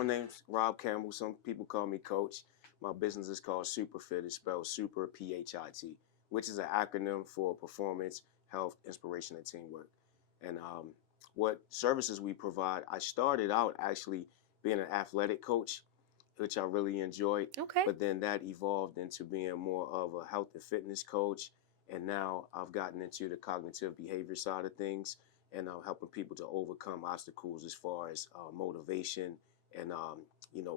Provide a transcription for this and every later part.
My name's Rob Campbell. Some people call me Coach. My business is called Superfit. It's spelled SuperPHIT, which is an acronym for Performance, Health, Inspiration, and Teamwork. And what services we provide, I started out actually being an athletic coach, which I really enjoyed. Okay. But then that evolved into being more of a health and fitness coach. And now I've gotten into the cognitive behavior side of things and helping people to overcome obstacles as far as motivation and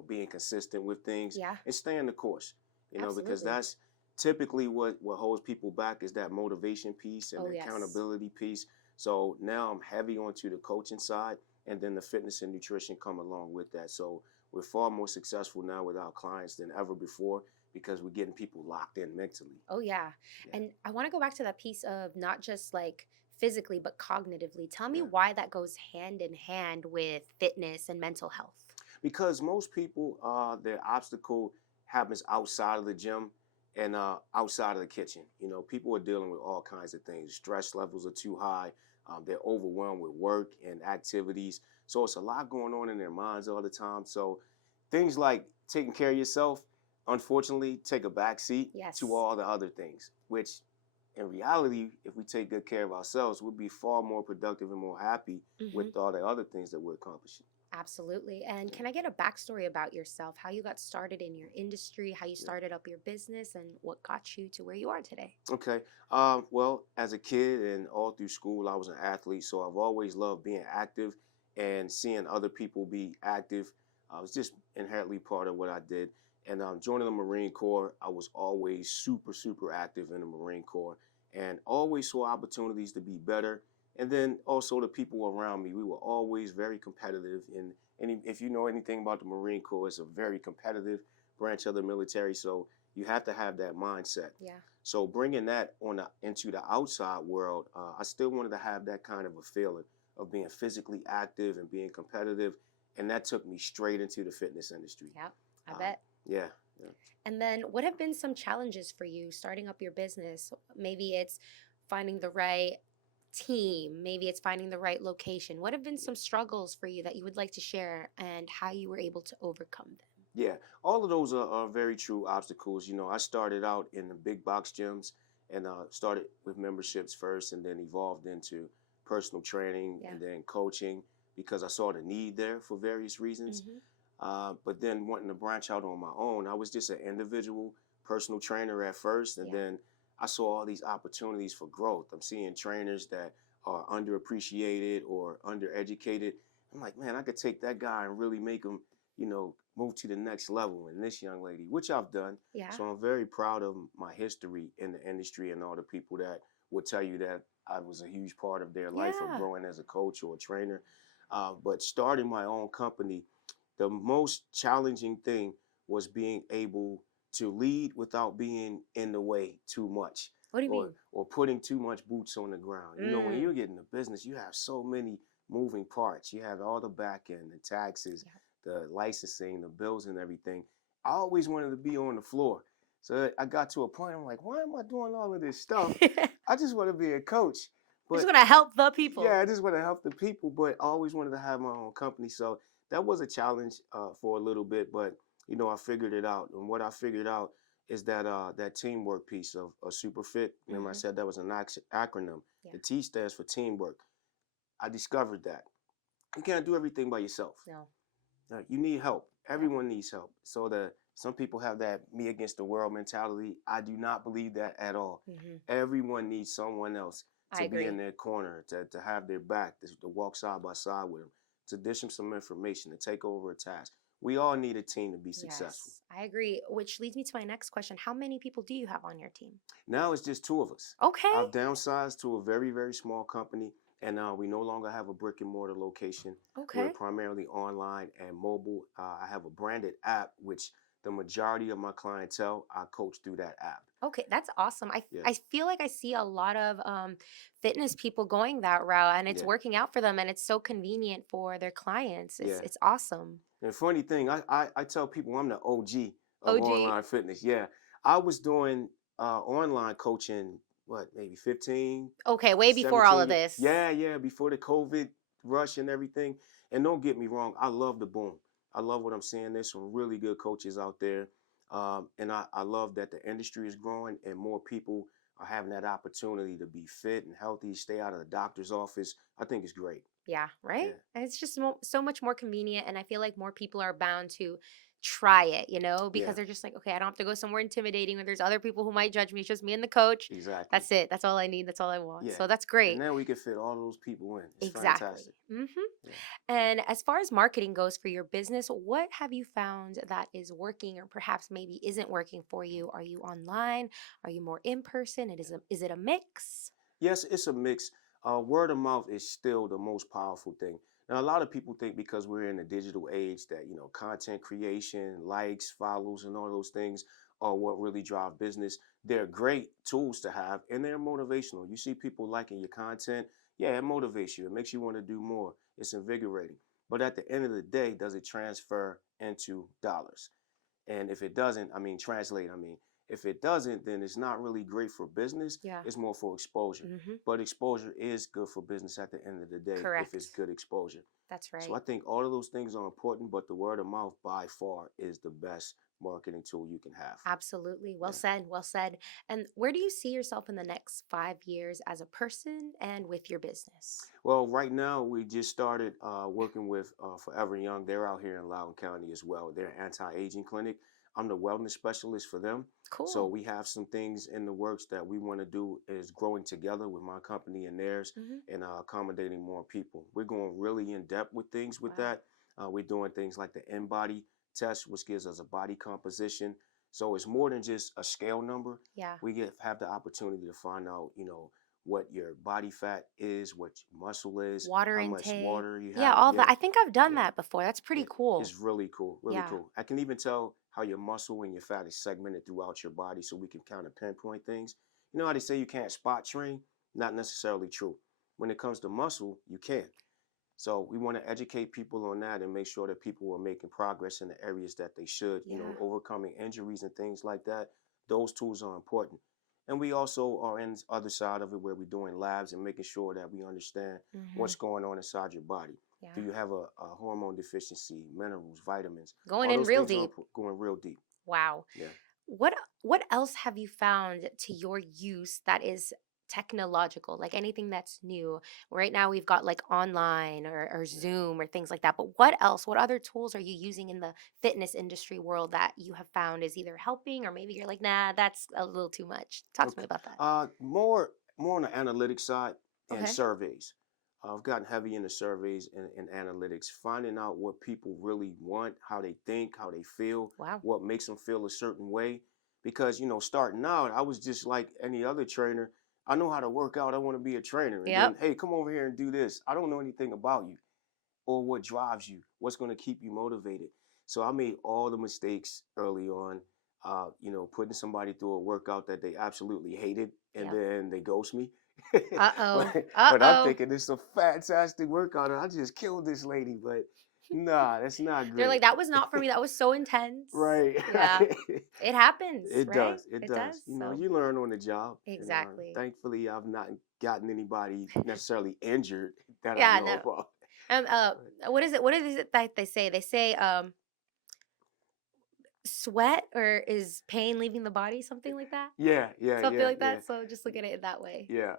being consistent with things Yeah, and staying the course. Because absolutely. that's typically what holds people back is that motivation piece and Oh, the yes. accountability piece. So now I'm heavy onto the coaching side, and then the fitness and nutrition come along with that. So we're far more successful now with our clients than ever before because we're getting people locked in mentally. Oh, yeah. Yeah, And I want to go back to that piece of not just like physically, but cognitively. Tell me yeah. why that goes hand in hand with fitness and mental health. Because most people, their obstacle happens outside of the gym and outside of the kitchen. People are dealing with all kinds of things. Stress levels are too high. They're overwhelmed with work and activities. So it's a lot going on in their minds all the time. So things like taking care of yourself, unfortunately, take a back seat to Yes. all the other things, which in reality, if we take good care of ourselves, we'll be far more productive and more happy Hmm. with all the other things that we're accomplishing. Absolutely. And Yeah. can I get a backstory about yourself? How you got started in your industry, how you Yeah. started up your business, and what got you to where you are today? Okay. Well, as a kid and all through school, I was an athlete, so I've always loved being active and seeing other people be active. I was just inherently part of what I did. And joining the Marine Corps, I was always super, super active in the Marine Corps and always saw opportunities to be better. And then also the people around me, we were always very competitive. And if you know anything about the Marine Corps, it's a very competitive branch of the military. So you have to have that mindset. Yeah. So bringing that into the outside world, I still wanted to have that kind of a feeling of being physically active and being competitive, and that took me straight into the fitness industry. Yeah, I Um, bet. yeah, yeah. And then what have been some challenges for you starting up your business? Maybe it's finding the right team, maybe it's finding the right location. What have been some struggles for you that you would like to share and how you were able to overcome them? Yeah, all of those are very true obstacles. I started out in the big box gyms and started with memberships first and then evolved into personal training Yeah. and then coaching because I saw the need there for various reasons. Hmm. But then wanting to branch out on my own, I was just an individual personal trainer at first, and Yeah. then I saw all these opportunities for growth. I'm seeing trainers that are underappreciated or undereducated. I'm like, man, I could take that guy and really make him, move to the next level. And this young lady, which I've done. Yeah. So I'm very proud of my history in the industry and all the people that would tell you that I was a huge part of their life of Yeah. growing as a coach or a trainer. But starting my own company, the most challenging thing was being able to lead without being in the way too much What do you or mean? or putting too much boots on the ground. When Mm. you get in the business, you have so many moving parts. You have all the back end, the taxes, the licensing, the bills and everything. I always wanted to be on the floor. So I got to a point, I'm like, why am I doing all of this stuff? I I just want to be a coach. just But want to help the people. yeah, I just want to help the people, but I always wanted to have my own company. So that was a challenge for a little bit, but I figured it out. And what I figured out is that that teamwork piece of Superfit. Remember, I Hmm. said that was an acronym. Yeah. The T stands for teamwork. I discovered that you can't do everything by yourself. No. You need help. Yep. Everyone needs help. So some people have that me against the world mentality. I do not believe that at all. Hmm. Everyone needs someone else I to be in agree. their corner, to have their back, to walk side by side with them, to dish them some information, to take over a task. We all need a team to be successful. Yes, I agree. Which leads me to my next question. How many people do you have on your team? Now it's just two of us. Okay. I've downsized to a very, very small company, and we no longer have a brick and mortar location. We're Okay. primarily online and mobile. I have a branded app, which the majority of my clientele, I coach through that app. Okay, that's awesome. Yeah, I feel like I see a lot of fitness people going that route and it's yeah, working out for them and it's so convenient for their clients. It's yeah. it's awesome. And funny thing, I tell people I'm the OG of OG. online fitness. Yeah, I was doing online coaching, what, maybe 15, Okay, way before all 17 of years. this. Yeah, yeah, before the COVID rush and everything. And don't get me wrong, I love the boom. I love what I'm seeing. There's some really good coaches out there. And I love that the industry is growing and more people are having that opportunity to be fit and healthy, stay out of the doctor's office. I think it's great. Yeah, right? Yeah, And it's just so much more convenient. And I feel like more people are bound to try it, because yeah, they're just like, okay, I don't have to go somewhere intimidating where there's other people who might judge me. It's just me and the coach. exactly. That's it. That's all I need. That's all I want. Yeah. So that's And great. now we can fit all those people in. It's Exactly. fantastic. Yeah. And as far as marketing goes for your business, what have you found that is working or perhaps maybe isn't working for you? Are you online? Are you more in person? Is it a mix? Yes, it's a mix. Word of mouth is still the most powerful thing. Now, a lot of people think because we're in the digital age that, content creation, likes, follows, and all those things are what really drive business. They're great tools to have and they're motivational. You see people liking your content. Yeah, it motivates you. It makes you want to do more. It's invigorating. But at the end of the day, does it transfer into dollars? And if it doesn't, if it doesn't, then it's not really great for business. Yeah. It's more for exposure. Mm-hmm. But exposure is good for business at the end of the day if it's Correct. good exposure. That's So I right. think all of those things are important, but the word of mouth by far is the best marketing tool you can have. Absolutely. Well Yeah. said. Well said. And where do you see yourself in the next 5 years as a person and with your business? Well, right now we just started working with Forever Young. They're out here in Loudoun County as well. They're an anti-aging clinic. I'm the wellness specialist for them. So Cool. we have some things in the works that we want to do is growing together with my company and theirs Hmm. and accommodating more people. We're going really in depth with things with Wow. that. We're doing things like the InBody test, which gives us a body composition. So it's more than just a scale number. Yeah. Have the opportunity to find out, what your body fat is, what your muscle is, Water how much intake. water you Yeah, have. all that. Yeah, I think I've done yeah, that before. That's pretty yeah. cool. It's really cool, really Yeah. cool. I can even tell how your muscle and your fat is segmented throughout your body so we can kind of pinpoint things. You know how they say you can't spot train? Not necessarily true. When it comes to muscle, you can. So we want to educate people on that and make sure that people are making progress in the areas that they should, Yeah. overcoming injuries and things like that. Those tools are important. And we also are in the other side of it where we're doing labs and making sure that we understand Hmm. what's going on inside your body. Do Yeah. you have a hormone deficiency, minerals, vitamins? Going All in those real things are deep. going real deep. Wow. Yeah. What else have you found to your use that is technological, like anything that's new? Right now we've got like online or Yeah. Zoom or things like that. But what else? What other tools are you using in the fitness industry world that you have found is either helping or maybe you're like, nah, that's a little too much. Talk to me Okay. about that. More on the analytics side and Okay. surveys. I've gotten heavy into surveys and analytics, finding out what people really want, how they think, how they feel, Wow. what makes them feel a certain way. Because, starting out, I was just like any other trainer. I know how to work out. I want to be a trainer. And then, Yep. hey, come over here and do this. I don't know anything about you or what drives you, what's going to keep you motivated. So I made all the mistakes early on, putting somebody through a workout that they absolutely hated and Yep. then they ghost me. Uh-oh. but I'm Uh-oh. thinking this is a fantastic workout and I just killed this lady. But nah, that's not They're great. like, that was not for me. That was so intense. Right. Yeah. It happens, It right? does. It It does. does. So You learn on the job. And exactly. thankfully, I've not gotten anybody necessarily injured that I Yeah, know no. about. Um, uh, But what is it that they say? They say, sweat or is pain leaving the body, something like that? yeah, yeah, Something yeah, like yeah. that. So just look at it that way. Yeah.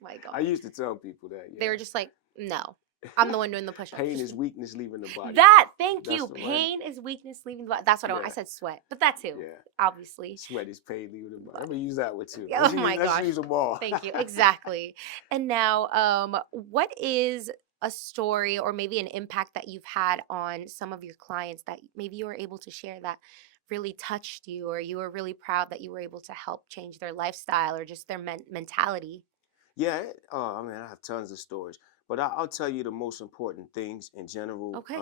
My I God. used to tell people that, They were just like, no, I'm the one doing the push-ups. pain Just is weakness leaving the body. that. Thank That's you. the line. Pain is weakness leaving the body. That's what I want. I Yeah, said sweat, but that too, yeah. obviously. Sweat is pain leaving the body. I'm But gonna use that one too. oh my Let's gosh. use them all. Thank you. Exactly. And now, what is a story or maybe an impact that you've had on some of your clients that maybe you were able to share that really touched you, or you were really proud that you were able to help change their lifestyle or just their mentality? Yeah, I have tons of stories, but I'll tell you the most important things in general. Okay.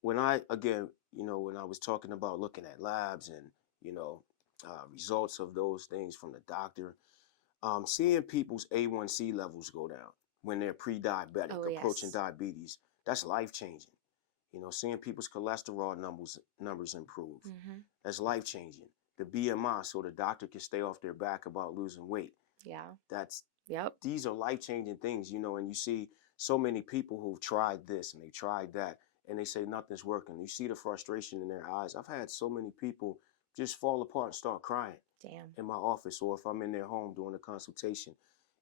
When I again, when I was talking about looking at labs and results of those things from the doctor, seeing people's A1C levels go down when they're pre-diabetic, Oh, approaching yes. diabetes, that's life changing. Seeing people's cholesterol numbers improve, Mm-hmm. that's life changing. The BMI, so the doctor can stay off their back about losing weight. Yeah. That's Yep. These are life changing things, and you see so many people who've tried this and they tried that, and they say nothing's working. You see the frustration in their eyes. I've had so many people just fall apart and start crying Damn. in my office, or if I'm in their home doing a consultation,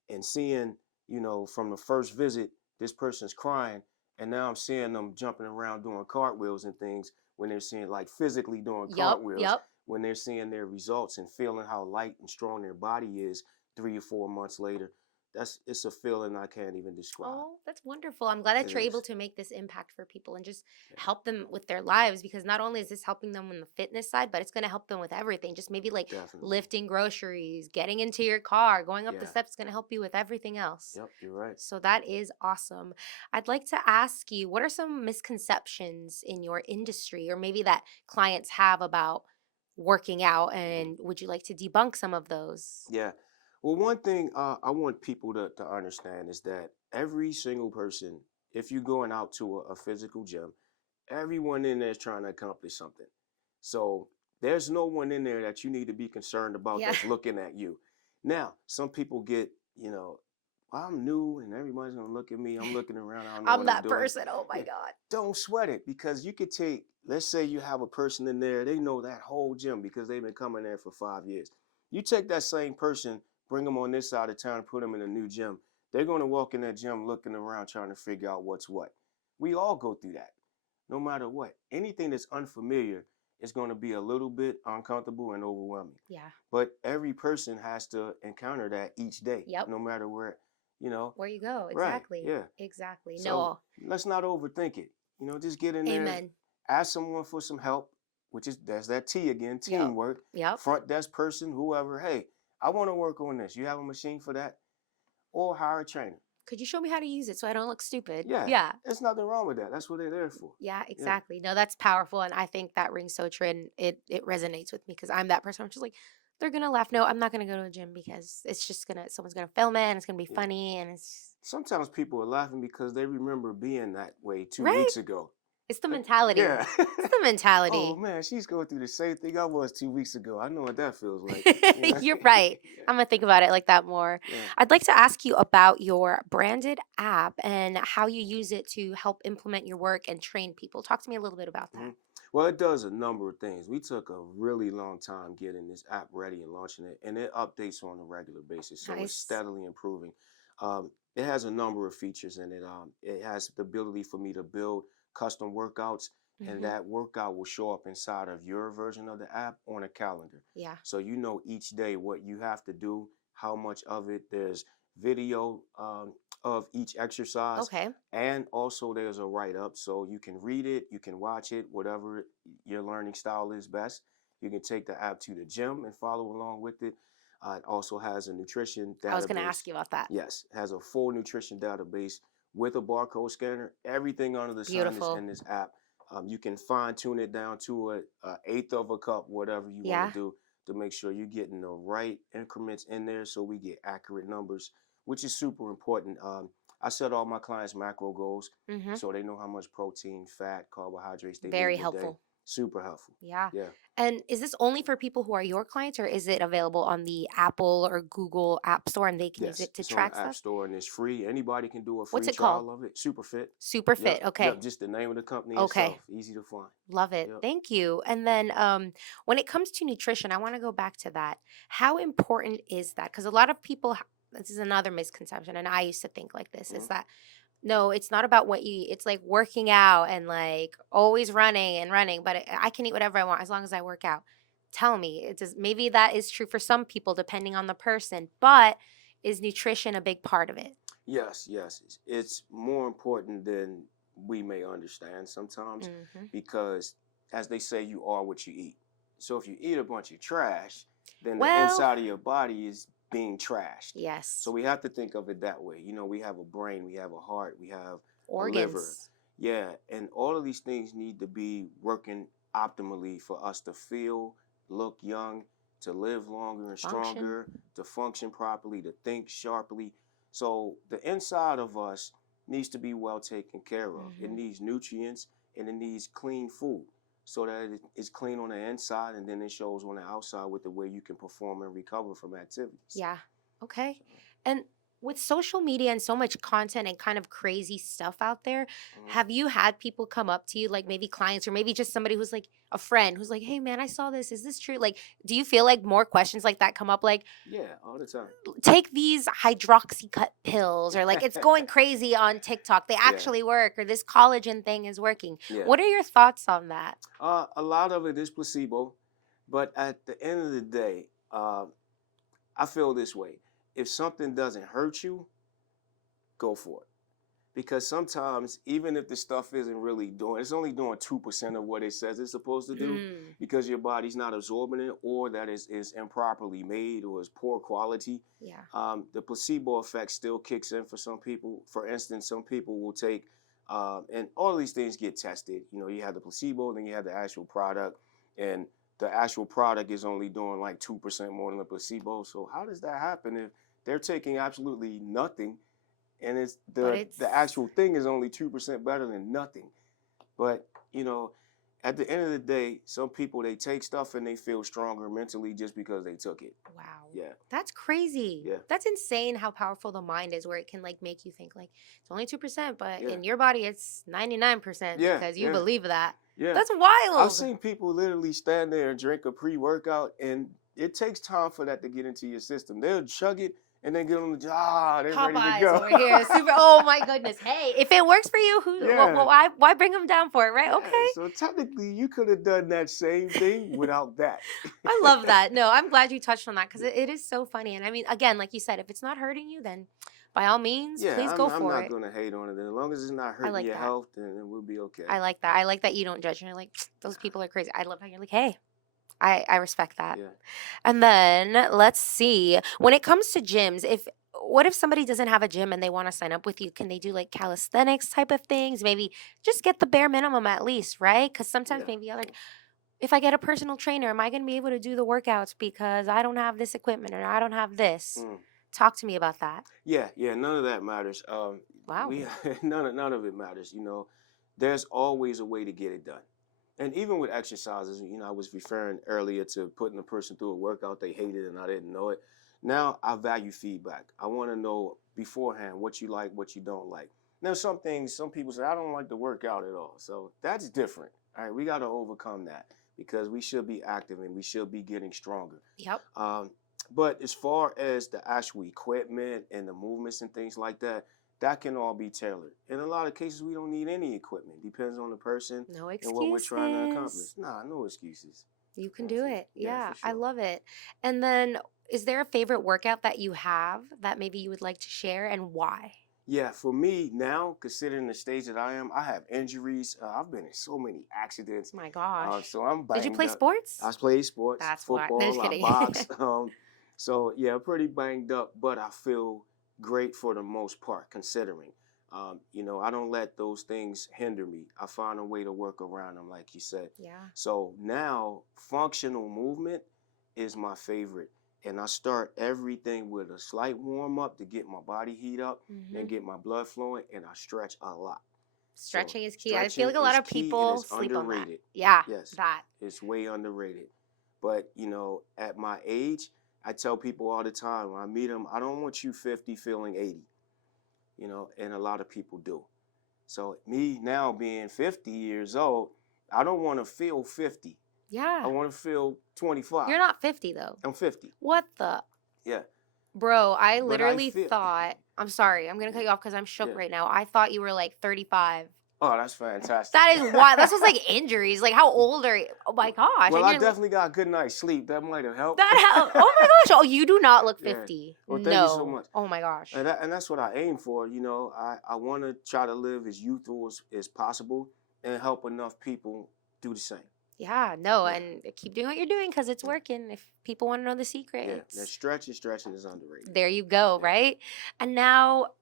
and seeing, from the first visit, this person's crying, and now I'm seeing them jumping around doing cartwheels and things when they're seeing, like, physically doing Yup, cartwheels, yup. when they're seeing their results and feeling how light and strong their body is 3 or 4 months later. It's a feeling I can't even describe. Oh, that's wonderful. I'm glad It that you're able is. to make this impact for people and just Yeah, help them with their lives, because not only is this helping them on the fitness side, but it's going to help them with everything. Just maybe like definitely. lifting groceries, getting into your car, going up the Yeah. steps is going to help you with everything else. Yep, you're right. So that is awesome. I'd like to ask you, what are some misconceptions in your industry or maybe that clients have about working out, Mhm. and would you like to debunk some of those? Yeah. Well, one thing I want people to understand is that every single person, if you're going out to a physical gym, everyone in there is trying to accomplish something. So there's no one in there that you need to be concerned about Yeah. that's looking at you. Now, some people get, "Well, I'm new and everybody's going to look at me. I'm looking around. I don't know I'm what I'm that doing." person. Oh my Yeah. God. Don't sweat it, because you could take, let's say you have a person in there, they know that whole gym because they've been coming there for 5 years. You take that same person, bring them on this side of town, put them in a new gym. They're going to walk in that gym looking around trying to figure out what's what. We all go through that, no matter what. Anything that's unfamiliar is going to be a little bit uncomfortable and overwhelming. Yeah. But every person has to encounter that each day, Yep. no matter where, you know. Where you go. Right. Exactly. Yeah. Exactly. So No. let's not overthink it. Just get in there, Amen. ask someone for some help, which is, that's that T again, Yep. teamwork. Yep. Front desk person, whoever, hey, I want to work on this. You have a machine for that? Or hire a trainer. Could you show me how to use it so I don't look stupid? Yeah, Yeah. there's nothing wrong with that. That's what they're there for. Yeah, Yeah. exactly. No, that's powerful. And I think that rings so true, and it resonates with me because I'm that person. I'm just like, they're gonna laugh. No, I'm not gonna go to a gym because it's just gonna someone's gonna film it and it's gonna be Yeah. funny and it's Sometimes people are laughing because they remember being that way two right. weeks ago. It's the Like, mentality. yeah. It's the Oh mentality. man, she's going through the same thing I was 2 weeks ago. I know what that feels like. You're right. Yeah. I'm gonna think about it like that more. Yeah. I'd like to ask you about your branded app and how you use it to help implement your work and train people. Talk to me a little bit about that. Mhm. Well, it does a number of things. We took a really long time getting this app ready and launching it, and it updates on a regular basis, so it's Nice. steadily improving. It has a number of features in it. It has the ability for me to build custom workouts, and Hmm. that workout will show up inside of your version of the app on a calendar. Yeah. So you know each day what you have to do, how much of it. There's video of each exercise, Okay. and also there's a write up, so you can read it, you can watch it, whatever your learning style is best. You can take the app to the gym and follow along with it. It also has a nutrition I was gonna database. ask you about that. Yes, it has a full nutrition database with a barcode scanner. Everything under the sun is Beautiful. in this app. You can fine tune it down to a eighth of a cup, whatever you want to Yeah. do, to make sure you're getting the right increments in there, so we get accurate numbers, which is super important. I set all my clients macro goals Hmm. so they know how much protein, fat, carbohydrates they need Very in a day. helpful. Super helpful. Yeah. Yeah. And is this only for people who are your clients, or is it available on the Apple or Google App Store and they can use Yes. it to It's on track the App stuff? Store and it's free. Anybody can do a What's free it called? trial of it. Superfit. Superfit. Yep. Okay. Yep. Just the name of the company Okay. itself. Easy to find. Love it. Yep. Thank you. And then when it comes to nutrition, I want to go back to that. How important is that? Because a lot of people, this is another misconception, and I used to think like this, is Mhm. that no, it's not about what you eat. It's like working out and like always running and running, but I can eat whatever I want as long as I work out. Tell me, it does, maybe that is true for some people depending on the person, but is nutrition a big part of it? Yes, yes. It's more important than we may understand sometimes, Hmm. because, as they say, you are what you eat. So if you eat a bunch of trash, then the Well, inside of your body is being trashed. So yes, we have to think of it that way. We have a brain, we have a heart, we have a liver. organs. Yeah, and all of these things need to be working optimally for us to feel, look young, to live longer and Function. stronger, to function properly, to think sharply. So the inside of us needs to be well taken care of. It Hmm. needs nutrients and it needs clean food, so that it's clean on the inside and then it shows on the outside with the way you can perform and recover from activities. Yeah. Okay. And with social media and so much content and kind of crazy stuff out there, Mhm. have you had people come up to you, like maybe clients or maybe just somebody who's like a friend who's like, hey man, I saw this. Is this true? Like, do you feel like more questions like that come up? Like, Yeah, all the time. take these hydroxy cut pills, or like it's going crazy on TikTok. They Yeah, actually work, or this collagen thing is working. yeah. What are your thoughts on that? A lot of it is placebo, but at the end of the day, I feel this way: if something doesn't hurt you, go for it. Because sometimes, even if the stuff isn't really doing, it's only doing 2% of what it says it's supposed to do, Mm, because your body's not absorbing it, or that is improperly made, or is poor quality. yeah. The placebo effect still kicks in for some people. For instance, some people will take, and all these things get tested. You know, you have the placebo, then you have the actual product, and the actual product is only doing like 2% more than the placebo. So how does that happen if they're taking absolutely nothing, and it's But the it's actual thing is only 2% better than nothing? But you know, at the end of the day, some people, they take stuff and they feel stronger mentally just because they took it. wow. Yeah, That's crazy. yeah, That's insane how powerful the mind is, where it can like make you think like it's only 2%, but yeah, in your body it's 99% yeah, because you yeah, believe that. yeah. That's I've wild. seen people literally stand there and drink a pre-workout, and it takes time for that to get into your system. They'll chug it and then get on the job. They're ready to Popeyes go. over here. Super. Oh my goodness. Hey, if it works for you, who Yeah, why bring them down for it, right? yeah. Okay. So technically, you could have done that same thing without that. I love that. No, I'm glad you touched on that because it is so funny. And I mean, again, like you said, if it's not hurting you, then by all means, Yeah, please I'm go I'm for not it. gonna hate on it. As long as it's not I hurting like your that. health, then we'll be okay. I like that. I like that you don't judge and you're like, those people are crazy. I love how you're like, hey, I respect that. Yeah. And then let's see. When it comes to gyms, if what if somebody doesn't have a gym and they want to sign up with you? Can they do like calisthenics type of things? Maybe just get the bare minimum at least, right? Because sometimes Yeah. maybe you're like, if I get a personal trainer, am I going to be able to do the workouts because I don't have this equipment or I don't have this? Mm. Talk to me about that. Yeah, yeah, none of that matters. Wow. We none of it matters. There's always a way to get it done. And even with exercises, I was referring earlier to putting a person through a workout they hated and I didn't know it. Now I value feedback. I want to know beforehand what you like, what you don't like. Now some things, some people say I don't like to work out at all. So that's different. All right, we got to overcome that, because we should be active and we should be getting stronger. Yep. But as far as the actual equipment and the movements and things like that, that can all be tailored. In a lot of cases, we don't need any equipment. Depends on the person No and what we're trying to accomplish. excuses. Nah, no excuses. You can That's do it. it. Yeah, Yeah, for I sure. love it. And then, is there a favorite workout that you have that maybe you would like to share and why? Yeah, for me now, considering the stage that I am, I have injuries. I've been in so many accidents, My gosh. so I'm Did you banged play up. sports? I play sports, That's why. No, just football, I kidding. box. So yeah, pretty banged up, but I feel great for the most part, considering. I don't let those things hinder me. I find a way to work around them, like you said. Yeah. So now, functional movement is my favorite. And I start everything with a slight warm up to get my body heat up, then Hmm. get my blood flowing, and I stretch a lot. So Stretching is key. I feel stretching like a lot is of key and people it's sleep on that. underrated. Yeah, Yes, that. it's way underrated. But at my age, I tell people all the time when I meet them, I don't want you 50 feeling 80. And a lot of people do. So me now being 50 years old, I don't want to feel 50. I Yeah. want to feel 25. You're not 50 though. I'm 50. What the? Yeah. Bro, I But I literally feel thought, I'm sorry, I'm going to yeah. cut you off because I'm shook Yeah. right now. I thought you were like 35. Oh, that's fantastic. That is wild. That's what's like injuries. Like, how old are you? Oh my gosh. Well, I I didn't. definitely got a good night's sleep. That might have helped. That hell. Oh my gosh. Oh, you do not look Yeah. 50. Well, thank you so No. much. Oh my gosh. And that's what I aim for. I want to try to live as youthful as possible and help enough people do the same. Yeah, no. Yeah. And keep doing what you're doing because it's Yeah. working. If people want to know the secret, Yeah. That it's stretching is underrated. there you go. Yeah. Right. And now,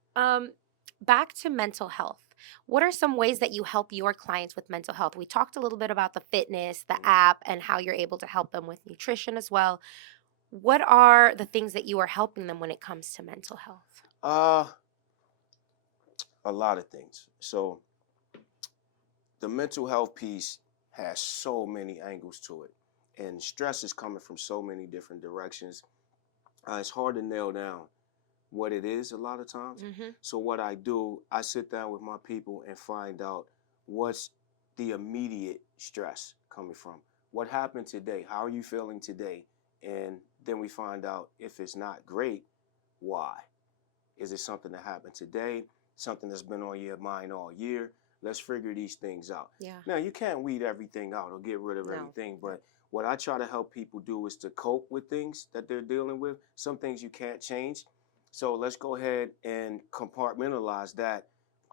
back to mental health. What are some ways that you help your clients with mental health? We talked a little bit about the fitness, the Mm. app, and how you're able to help them with nutrition as well. What are the things that you are helping them when it comes to mental health? A lot of things. So the mental health piece has so many angles to it, and stress is coming from so many different directions. It's hard to nail down what it is a lot of times. Mm-hmm. So what I do, I sit down with my people and find out what's the immediate stress coming from. What happened today? How are you feeling today? And then we find out if it's not great, why? Is it something that happened today? Something that's been on your mind all year? Let's figure these things out. Yeah. Now, you can't weed everything out or get rid of No. everything, but what I try to help people do is to cope with things that they're dealing with. Some things you can't change. So let's go ahead and compartmentalize that.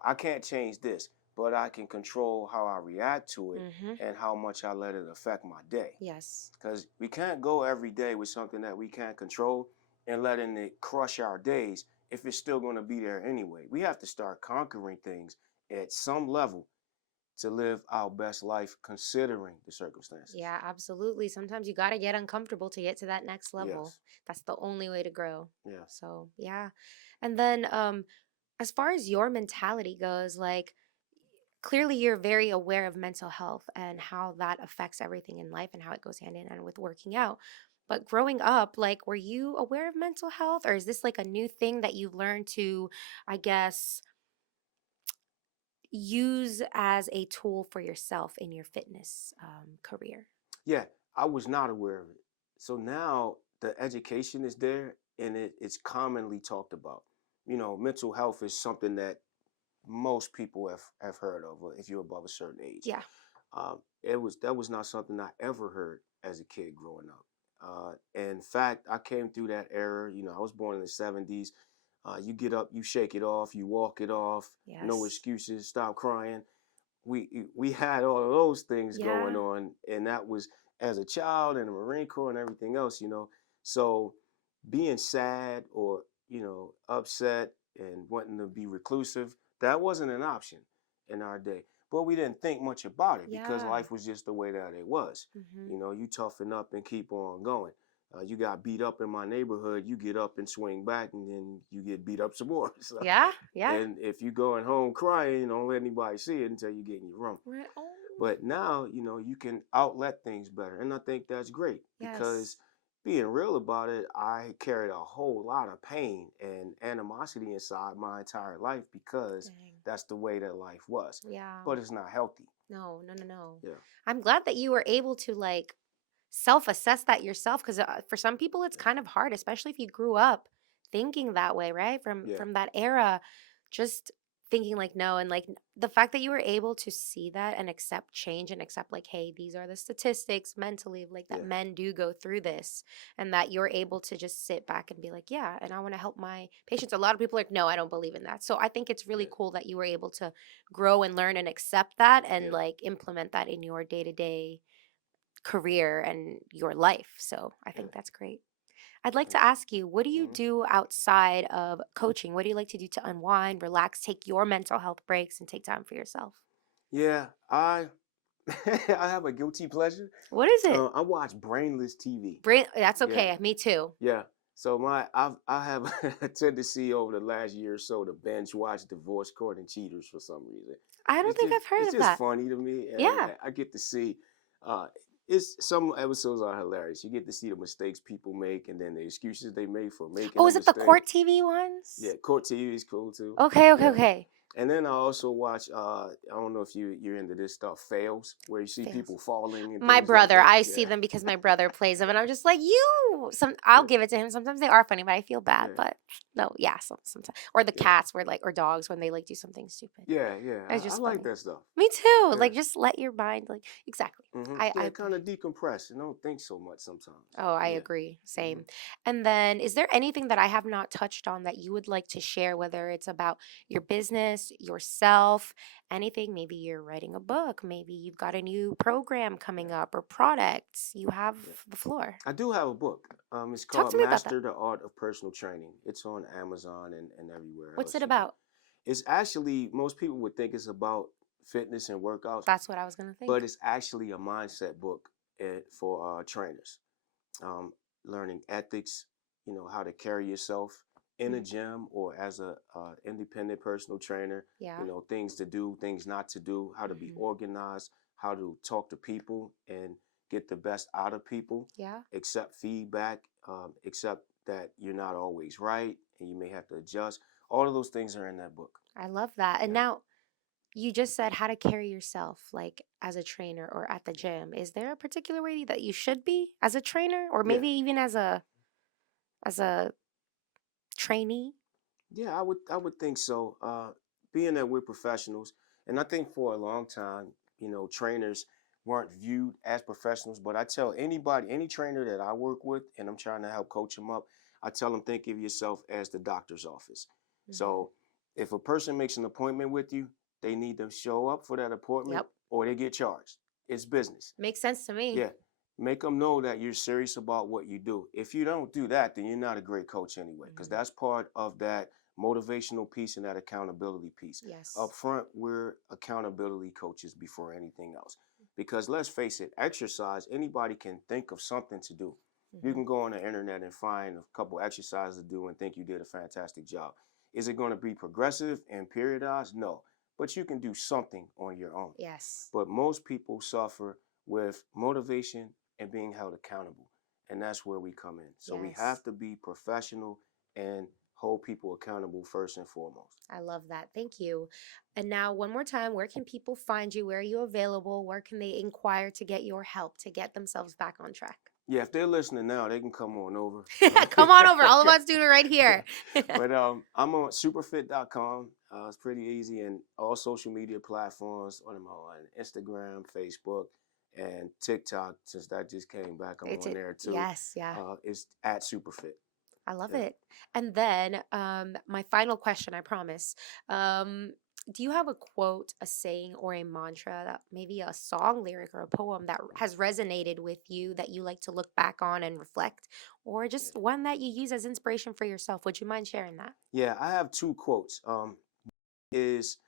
I can't change this, but I can control how I react to it Mm-hmm. and how much I let it affect my day. Yes. Because we can't go every day with something that we can't control and letting it crush our days if it's still going to be there anyway. We have to start conquering things at some level to live our best life considering the circumstances. Yeah, absolutely. Sometimes you got to get uncomfortable to get to that next level. Yes. That's the only way to grow. Yeah. So, yeah. And then as far as your mentality goes, like clearly you're very aware of mental health and how that affects everything in life and how it goes hand in hand with working out. But growing up, like, were you aware of mental health, or is this like a new thing that you've learned to, I guess, use as a tool for yourself in your fitness career? Yeah, I was not aware of it. So now the education is there and it's commonly talked about. You know, mental health is something that most people have heard of if you're above a certain age. Yeah. That was not something I ever heard as a kid growing up. In fact, I came through that era. You know, I was born in the '70s. You get up, you shake it off, you walk it off. No Yes. excuses. Stop crying. We had all of those things going Yeah. on, and that was as a child in the Marine Corps and everything else. You know, so being sad or upset and wanting to be reclusive, that wasn't an option in our day. But we didn't think much about it because Yeah. life was just the way that it was. Mm-hmm. You know, you toughen up and keep on going. You got beat up in my neighborhood, you get up and swing back, and then you get beat up some more. So, Yeah. Yeah. and if you going home crying, don't let anybody see it until you get in your room. Right. Oh. But now, you can outlet things better. And I think that's great because Yes. being real about it, I carried a whole lot of pain and animosity inside my entire life because Dang. that's the way that life was. Yeah. But it's not healthy. No, no, no, no. Yeah. I'm glad that you were able to like self-assess that yourself, because for some people it's kind of hard, especially if you grew up thinking that way, right? From Yeah. from that era, just thinking like no, and like the fact that you were able to see that and accept change and accept like, hey, these are the statistics mentally, like that Yeah. men do go through this, and that you're able to just sit back and be like, yeah, and I want to help my patients. A lot of people are like, no, I don't believe in that. So I think it's really Yeah. cool that you were able to grow and learn and accept that and Yeah. like implement that in your day-to-day career and your life. So I Yeah. think that's great. I'd like Yeah. to ask you, what do you Mhm. do outside of coaching? What do you like to do to unwind, relax, take your mental health breaks, and take time for yourself? Yeah. I I have a guilty pleasure. What is it? I watch brainless TV. Brain, that's Yeah. okay. Me too. Yeah. So I have a tendency over the last year or so to binge watch Divorce Court and Cheaters for some reason. I don't think I've heard It's of just that. funny to me, and Yeah. I get to see. Uh, it's some episodes are hilarious. You get to see the mistakes people make, and then the excuses they make for making Oh, a is it the mistake. court TV ones? Yeah, Court TV is cool too. Okay, okay, Yeah. okay. And then I also watch. I don't know if you're into this stuff. Fails, where you see Fails. people falling and My things like brother, that. I see Yeah, them because my brother plays them, and I'm just like, I'll yeah, give it to him. Sometimes they are funny, but I feel bad. yeah, But no, yeah, sometimes. Or the yeah, cats, where like, or dogs when they like do something stupid. yeah, yeah. It's I just like funny. that stuff. Me too. Yeah. Like, just let your mind, like, exactly. I Yeah, kind agree. of decompress and don't think so much sometimes. Oh, I Yeah. agree. hmm Same. And then, is there anything that I have not touched on that you would like to share, whether it's about your business, yourself, anything? Maybe you're writing a book, maybe you've got a new program coming Yeah. up or products. You have Yeah. the floor. I do have a book. It's Talk called to me about that. Master the Art of Personal Training. It's on Amazon and everywhere What's else it you can. about? It's actually most people would think it's about fitness and workouts, That's what I was going to but think. it's actually a mindset book for trainers. um, Learning ethics, how to carry yourself in a Mhm. gym or as a independent personal trainer, Yeah. things to do, things not to do, how to be hmm organized, how to talk to people and get the best out of people, Yeah. accept feedback, accept that you're not always right, and you may have to adjust. All of those things are in that book. I love that. And Yeah. now you just said how to carry yourself like as a trainer or at the gym. Is there a particular way that you should be as a trainer or Yeah. maybe even as a trainee? Yeah, I would think so. Being that we're professionals, and I think for a long time, trainers weren't viewed as professionals. But I tell anybody, any trainer that I work with, and I'm trying to help coach them up, I tell them think of yourself as the doctor's office. Hmm. So if a person makes an appointment with you, they need to show up for that appointment, Yep. or they get charged. It's business. Makes sense to me. Yeah. Make them know that you're serious about what you do. If you don't do that, then you're not a great coach anyway, because Hmm. that's part of that motivational piece and that accountability piece. Up Yes. front, we're accountability coaches before anything else. Because let's face it, exercise, anybody can think of something to do. You Hmm. can go on the internet and find a couple exercises to do and think you did a fantastic job. Is it going to be progressive and periodized? No. But you can do something on your own. Yes. But most people suffer with motivation and being held accountable. And that's where we come in. So we Yes. have to be professional and hold people accountable first and foremost. I love that. Thank you. And now, one more time, where can people find you? Where are you available? Where can they inquire to get your help to get themselves back on track? Yeah, if they're listening now, they can come on over. Come on over. All of us doing it right here. But I'm on superfit.com. It's pretty easy, and all social media platforms. What am I on? Instagram, Facebook, and TikTok. Since that just came back, I'm It's on it. there too. Yes. Yeah. It's at Superfit. I love Yeah. it. And then my final question, I promise. Um, do you have a quote, a saying, or a mantra that maybe a song lyric or a poem that has resonated with you that you like to look back on and reflect, or Yeah. just one that you use as inspiration for yourself? Would you mind sharing that? Yeah, I have two quotes. Is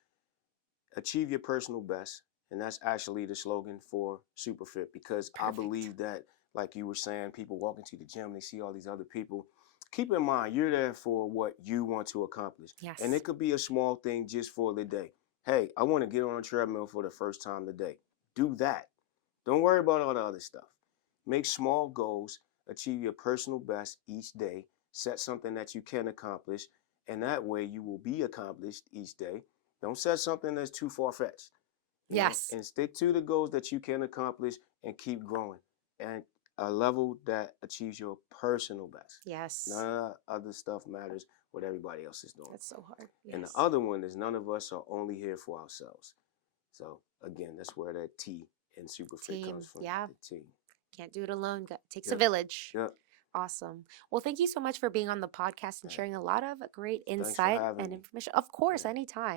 achieve your personal best, and that's actually the slogan for Superfit, because I Perfect. believe that, like you were saying, people walk into the gym, they see all these other people. Keep in mind, you're there for what you want to accomplish, and Yes. it could be a small thing just for the day. Hey, I want to get on a treadmill for the first time today. Do that. Don't worry about all the other stuff. Make small goals, achieve your personal best each day, set something that you can accomplish, and that way you will be accomplished each day. Don't set something that's too far fetched, Yes. and stick to the goals that you can accomplish and keep growing at a level that achieves your personal best. Yes. None of the other stuff matters what everybody else is doing. That's so hard. And the Yes. other one is none of us are only here for ourselves. So again, that's where that T in Superfit comes Team. from. Yeah. The T. Can't do it alone. Takes a Yep. village. Yep. Awesome. Well, thank you so much for being on the podcast and Hey, sharing a lot of great thanks for insight having and me. information. Of course, Yeah. anytime.